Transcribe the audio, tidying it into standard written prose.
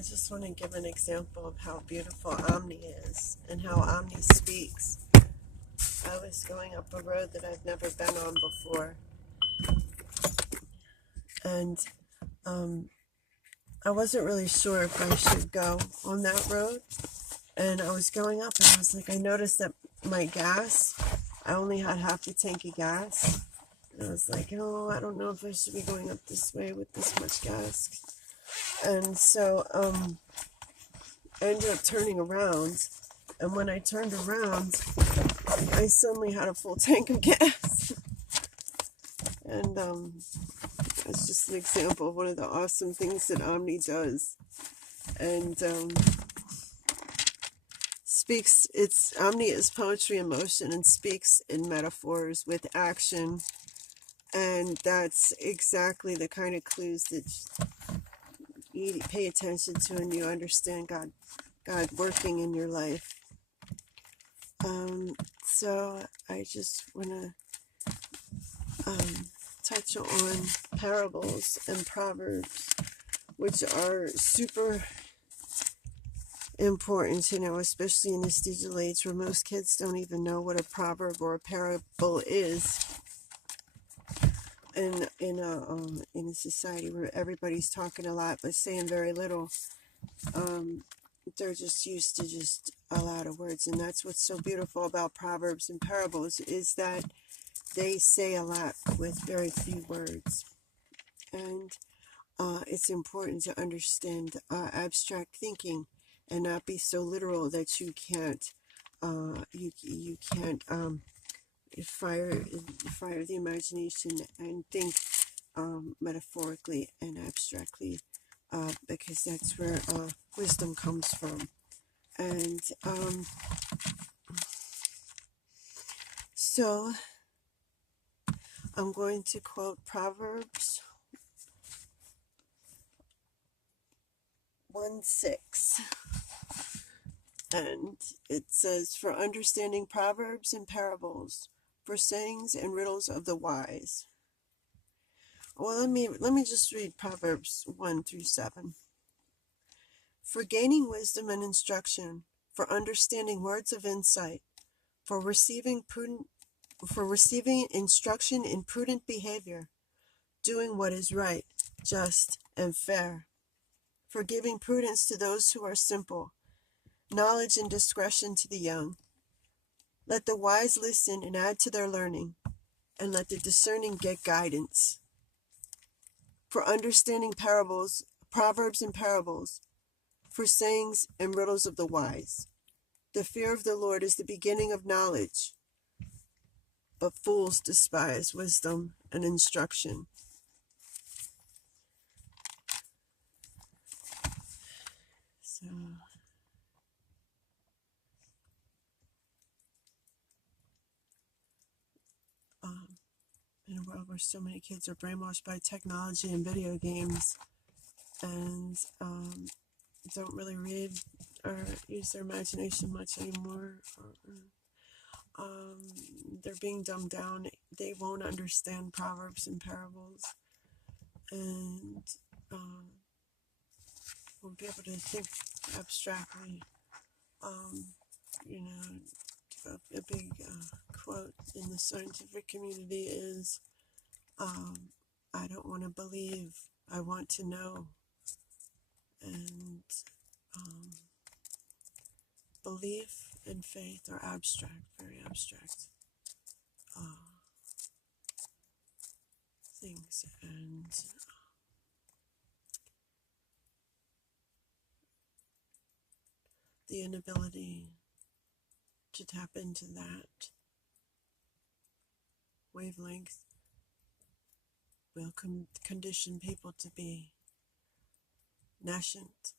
just want to give an example of how beautiful Omni is and how Omni speaks. I was going up a road that I've never been on before, and I wasn't really sure if I should go on that road. And I was going up, and I was like, I noticed that my gas, I only had half the tank of gas. And I was like, oh, I don't know if I should be going up this way with this much gas. And so I ended up turning around. And when I turned around, I suddenly had a full tank of gas. And it's just an example of one of the awesome things that Omni does. And Omni is poetry in motion and speaks in metaphors with action. And that's exactly the kind of clues that you pay attention to and you understand God working in your life. So I just want to touch on parables and proverbs, which are super important to know, especially in this digital age where most kids don't even know what a proverb or a parable is. In a society where everybody's talking a lot but saying very little, they're just used to just a lot of words. And that's what's so beautiful about proverbs and parables, is that they say a lot with very few words. And it's important to understand abstract thinking and not be so literal that you can't fire the imagination and think metaphorically and abstractly, because that's where wisdom comes from. And so I'm going to quote Proverbs 1:6. And it says, for understanding proverbs and parables, for sayings and riddles of the wise. Well, let me just read Proverbs 1-7. For gaining wisdom and instruction, for understanding words of insight, for receiving instruction in prudent behavior, doing what is right, just, and fair, for giving prudence to those who are simple, knowledge and discretion to the young. Let the wise listen and add to their learning, and let the discerning get guidance. For understanding parables, proverbs and parables, for sayings and riddles of the wise. The fear of the Lord is the beginning of knowledge, but fools despise wisdom and instruction. So, in a world where so many kids are brainwashed by technology and video games and don't really read or use their imagination much anymore, they're being dumbed down. They won't understand proverbs and parables, and won't be able to think abstractly. A big quote in the scientific community is, I don't want to believe, I want to know. And belief and faith are abstract, very abstract things. And the inability to tap into that wavelength will condition people to be nascent